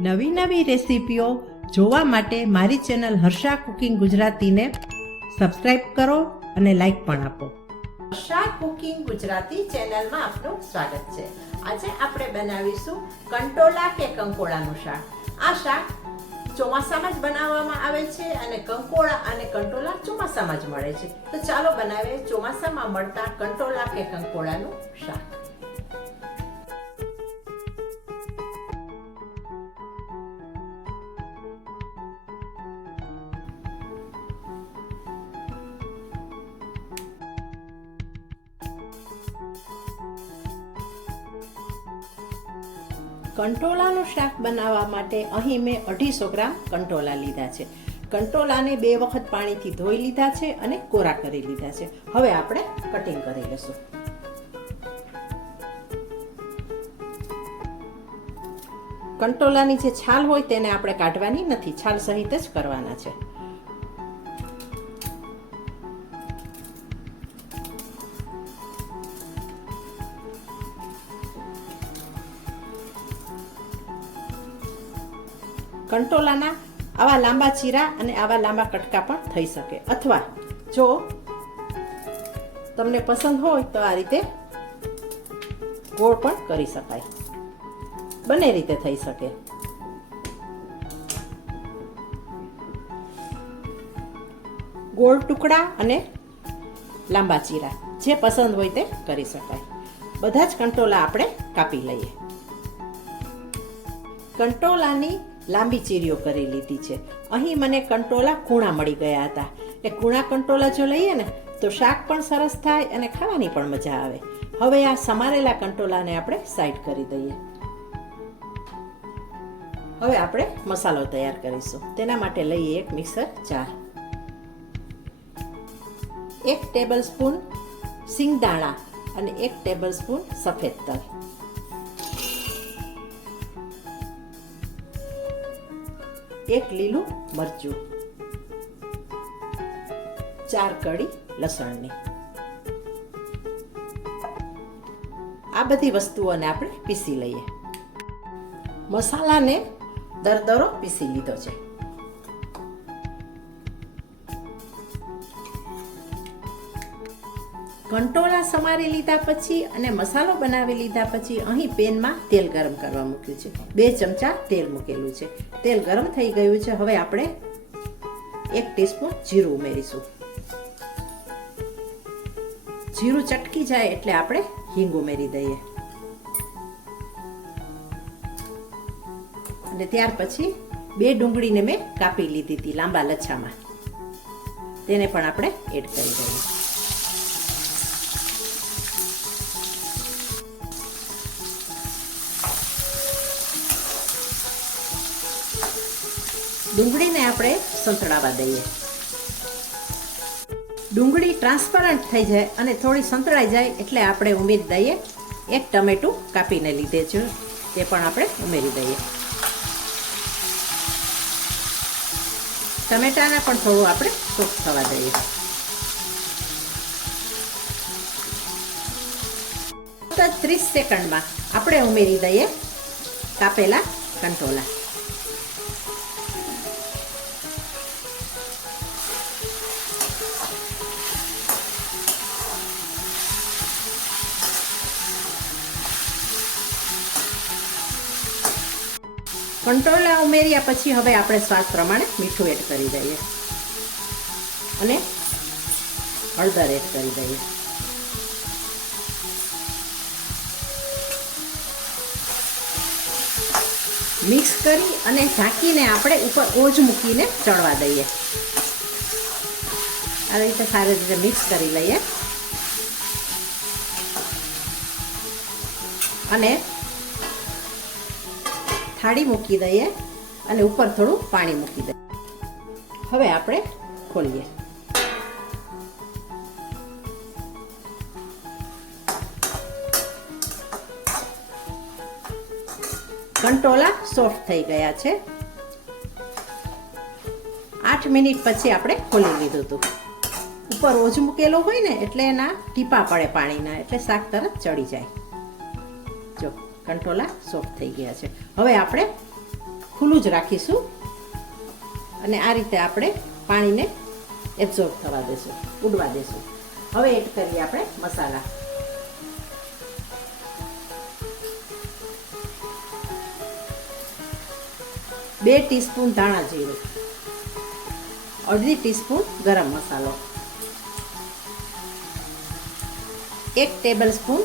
નવી નવી રેસીપીઓ જોવા માટે મારી ચેનલ હર્ષા કુકિંગ ગુજરાતીને સબસ્ક્રાઇબ કરો અને લાઈક પણ આપો. હર્ષા કુકિંગ ગુજરાતી ચેનલમાં આપનું સ્વાગત છે. આજે આપણે બનાવીશું કંટોલા કે કંકોળાનું શાક. આ શાક ચોમાસામાં જ બનાવવામાં આવે છે અને કંકોળા અને કંટોલા ચોમાસામાં જ મળે છે. તો ચાલો બનાવીએ ચોમાસામાં મળતા કંટોલા કે કંકોળાનું શાક. કંટોલાનું શાક બનાવવા માટે અહીં મેં અઢીસો ગ્રામ કંટોલા લીધા છે. કંટોલાને બે વખત પાણીથી ધોઈ લીધા છે અને કોરા કરી લીધા છે. હવે આપણે કટિંગ કરી લઈશું. કંટોલાની જે છાલ હોય તેને આપણે કાઢવાની નથી. છાલ સહિત જ કરવાના છે. કંટોલાના આવા લાંબા ચીરા અને આવા લાંબા કટકા પણ થઈ શકે. અથવા જો તમને પસંદ હોય તો આ રીતે ગોળ પણ કરી શકાય. બંને રીતે થઈ શકે. ગોળ ટુકડા અને લાંબા ચીરા. જે પસંદ હોય તે કરી શકાય. બધા જ કંટોલા આપણે કાપી લઈએ. કંટોલાની લાંબી ચીરીઓ કરી લીધી છે. અહીં મને કંટોલા કૂણા મળી ગયા હતા. એટલે કૂણા કંટોલા જો લઈએ ને, તો શાક પણ સરસ થાય અને ખાવાની પણ મજા આવે. હવે આ સમારેલા કંટોલાને આપણે સાઈડ કરી દઈએ. હવે આપણે મસાલો તૈયાર કરીશું. તેના માટે લઈએ એક મિક્સર જાર. એક ટેબલ સ્પૂન સિંગદાણા અને એક ટેબલ સ્પૂન સફેદ તલ. એક લીલું મરચું, ચાર કળી લસણની. આ બધી વસ્તુઓને આપણે પીસી લઈએ. મસાલાને દરદરો પીસી લીધો છે. કંટોલા સમારી લીધા પછી અને મસાલો બનાવી લીધા પછી અહીં પેનમાં તેલ ગરમ કરવા મૂક્યું છે. બે ચમચા તેલ મૂકેલું છે. તેલ ગરમ થઈ ગયું છે. હવે આપણે એક ટીસ્પૂન જીરું ઉમેરીશું. જીરું ચટકી જાય એટલે આપણે હિંગ ઉમેરી દઈએ. અને ત્યાર પછી બે ડુંગળીને મેં કાપી લીધી હતી લાંબા લચ્છામાં. તેને પણ આપણે એડ કરી દઈએ. ડુંગળીને આપણે સંતળાવા દઈએ. ડુંગળી ટ્રાન્સપરન્ટ થઈ જાય અને થોડી સંતળાઈ જાય એટલે આપણે ઉમેરી દઈએ. એક ટમેટું કાપીને લીધે છે, તે પણ આપણે ઉમેરી દઈએ. ટમેટાને પણ થોડું આપણે સોક થવા દઈએ. ત્રીસ સેકન્ડમાં આપણે ઉમેરી દઈએ કાપેલા કંટોલા. કંટ્રોલા ઉમેર્યા પછી હવે આપણે સ્વાદ પ્રમાણે મીઠું એડ કરી દઈએ. અને હળદર એડ કરી દઈએ. મિક્સ કરી અને ઢાંકીને આપણે ઉપર ઓજ મૂકીને ચડવા દઈએ. આવી રીતે સારી રીતે મિક્સ કરી લઈએ. અને થાળી મૂકી દઈએ અને ઉપર થોડું પાણી મૂકી દઈએ. હવે આપણે ખોલીએ. કંટોલા સોફ્ટ થઈ ગયા છે. આઠ મિનિટ પછી આપણે ખોલી લીધું હતું. ઉપર ઓજ મૂકેલો હોય ને, એટલે એના ટીપા પડે પાણીના, એટલે શાક તરત ચડી જાય. કંટોલા સોફ્ટ થઈ ગયા છે. હવે આપણે ખુલ્લું જ રાખીશું અને આ રીતે આપણે પાણીને એબ્ઝોર્બ થવા દેશું, ઉડવા દેશું. હવે એડ કરીએ આપણે મસાલા. બે ટીસ્પૂન ધાણા જીરું. અડધી ટીસ્પૂન ગરમ મસાલો. એક ટેબલ સ્પૂન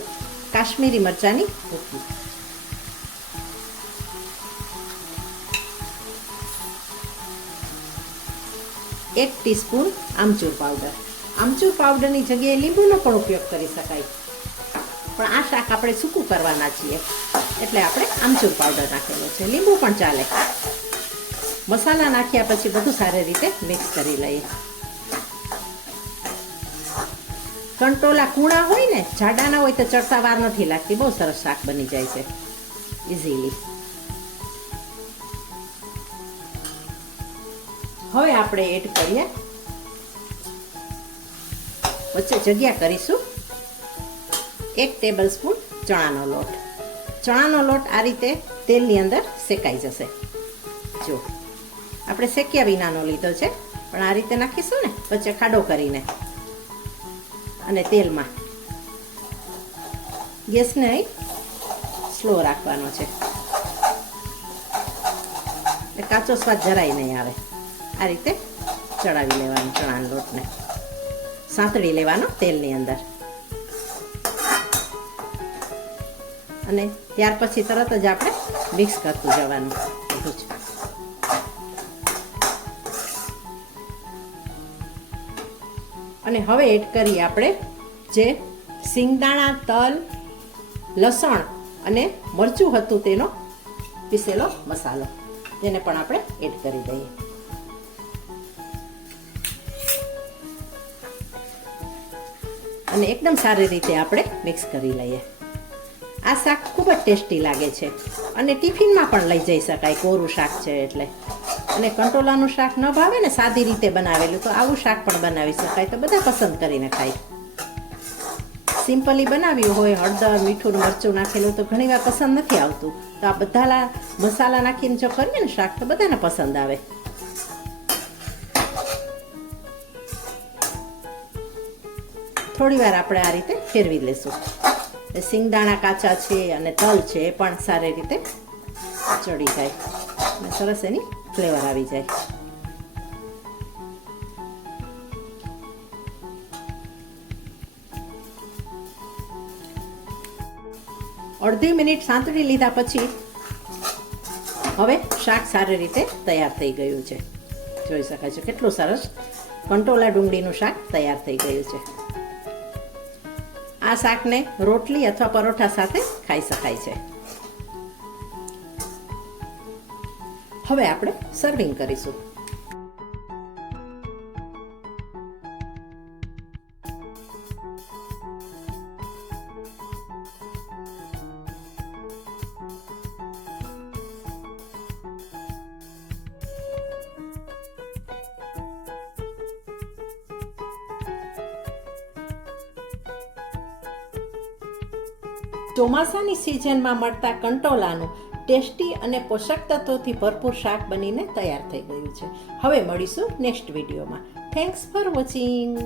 કાશ્મીરી મરચાંની ભૂકી એક ટીસ્પૂન આમચૂર પાવડર. આમચૂર પાવડરની જગ્યાએ લીંબુનો પણ ઉપયોગ કરી શકાય. પણ આ શાક આપણે સૂકું કરવાના છીએ. એટલે આપણે આમચૂર પાવડર નાખેલો છે. લીંબુ પણ ચાલે. મસાલા નાખ્યા પછી બધું સારી રીતે મિક્સ કરી લઈએ. કંટોલા કૂણા હોય ને, જાડાના હોય તો ચડતા વાર નથી લાગતી. બહુ સરસ શાક બની જાય છે. ઇઝીલી હવે આપણે એડ કરીએ. વચ્ચે જગ્યા કરીશું. એક ટેબલ સ્પૂન ચણાનો લોટ. ચણાનો લોટ આ રીતે તેલની અંદર શેકાઈ જશે. જો આપણે શેક્યા વિનાનો લીધો છે. પણ આ રીતે નાખીશું ને, વચ્ચે ખાડો કરીને. અને તેલમાં. ગેસને અહીં સ્લો રાખવાનો છે. કાચો સ્વાદ જરાય નહીં આવે. આ રીતે ચડાવી લેવાનો ચણાના લોટને. સાંતળી લેવાનો તેલની અંદર. અને ત્યાર પછી તરત જ આપણે મિક્સ કરતું જવાનું. બધું અને હવે એડ કરીએ આપણે જે સિંગદાણા, તલ, લસણ અને મરચું હતું તેનો પીસેલો મસાલો. તેને પણ આપણે એડ કરી દઈએ. અને એકદમ સારી રીતે આપણે મિક્સ કરી લઈએ. આ શાક ખૂબ જ ટેસ્ટી લાગે છે અને ટિફિનમાં પણ લઈ જઈ શકાય, કોરું શાક છે એટલે. અને કંટોલાનું શાક ન ભાવે ને સાદી રીતે બનાવેલું, તો આવું શાક પણ બનાવી શકાય, તો બધા પસંદ કરીને ખાય. સિમ્પલી બનાવ્યું હોય, હળદર, મીઠું, મરચું નાખેલું તો ઘણીવાર પસંદ નથી આવતું. તો આ બધા મસાલા નાખીને જો કરીએ ને શાક, તો બધાને પસંદ આવે. થોડી વાર આપણે આ રીતે ફેરવી લેશું. સિંગદાણા કાચા છે અને તલ છે એ પણ સારી રીતે ચડી જાય અને સરસ એની ફ્લેવર આવી જાય. અડધી મિનિટ સાંતળી લીધા પછી હવે શાક સારી રીતે તૈયાર થઈ ગયું છે. જોઈ શકાય છે કેટલું સરસ કંટોલા ડુંગળીનું શાક તૈયાર થઈ ગયું છે. આ શાકને રોટલી અથવા પરોઠા સાથે ખાઈ શકાય છે. હવે આપણે સર્વિંગ કરીશું. ચોમાસાની સિઝનમાં મળતા કંટોલાનું ટેસ્ટી અને પોષક તત્વોથી ભરપૂર શાક બનીને તૈયાર થઈ ગયું છે. હવે મળીશું નેક્સ્ટ વિડીયોમાં. Thanks for watching